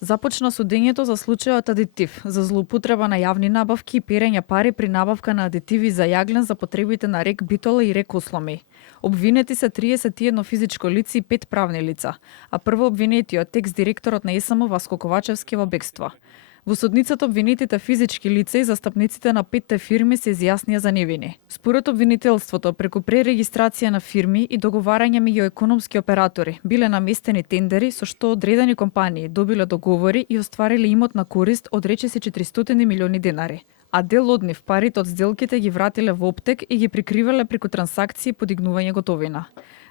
Започна судењето за случајот адитив, за злоупотреба на јавни набавки и перење пари при набавка на адитиви за јаглен за потребите на РЕК Битола и РЕК Осломи. Обвинети се 31 физичко лице и 5 правни лица, а прво обвинетиот екс-директорот на ЕСМ Васко Ковачевски во бегство. Во судницата обвинетите физички лица и застапниците на 5 фирми се изјаснија за невини. Според обвинителството, преку пререгистрација на фирми и договарање меѓу економски оператори, биле наместени тендери со што одредени компании добиле договори и оствариле имотна корист од речиси 400 милиони денари. А дел од нив парите од сделките ги вратиле во Оптек и ги прикривале преку трансакции по дигнување готовина.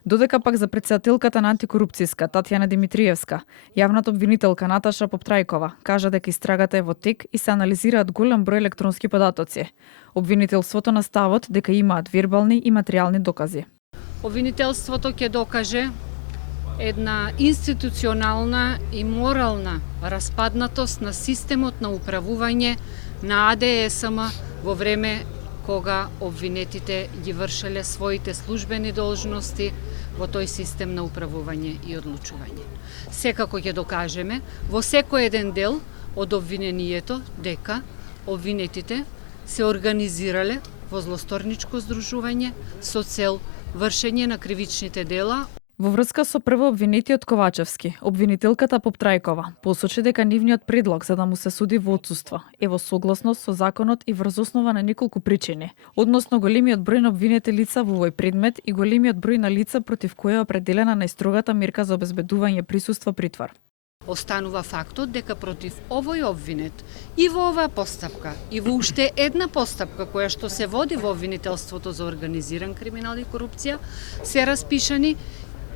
Додека пак за претседателката на антикорупцијска Татјана Димитриевска, јавната обвинителка Наташа Поптрајкова кажа дека истрагата е во тек и се анализираат голем број електронски податоци. Обвинителството на ставот дека имаат вербални и материјални докази. Обвинителството ќе докаже една институционална и морална распаднатост на системот на управување на АДСМ во време кога обвинетите ги вршеле своите службени должности во тој систем на управување и одлучување. Секако ќе докажеме во секој еден дел од обвинението дека обвинетите се организирале во злосторничко здружување со цел вршење на кривичните дела. Во врска со прво обвинетиот Ковачевски, обвинителката Поптрајкова посочи дека нивниот предлог за да му се суди во отсуство е во согласност со законот и врз основа на неколку причини, односно големиот број на обвинети лица во овој предмет и големиот број на лица против кои е определена најстрогата мерка за обезбедување присуство притвор. Останува фактот дека против овој обвинет и во оваа постапка и во уште една постапка која што се води во обвинителството за организиран криминал и корупција се распишани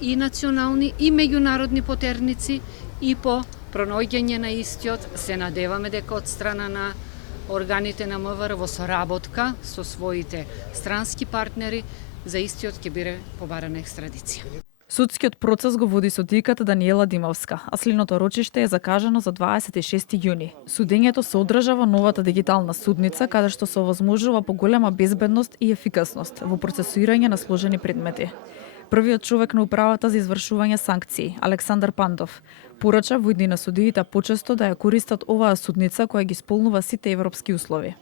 и национални и меѓународни потерници и по пронаоѓање на истиот се надеваме дека од страна на органите на МВР во соработка со своите странски партнери за истиот ќе биде побарана екстрадиција. Судскиот процес го води судијката Даниела Димовска, а следното рочиште е закажано за 26 јуни. Судењето се одржа во новата дигитална судница, каде што се овозможува поголема безбедност и ефикасност во процесуирање на сложени предмети. Првиот човек на управата за извршување санкции, Александар Пандов, порача во идни на судиите почесто да ја користат оваа судница која ги исполнува сите европски услови.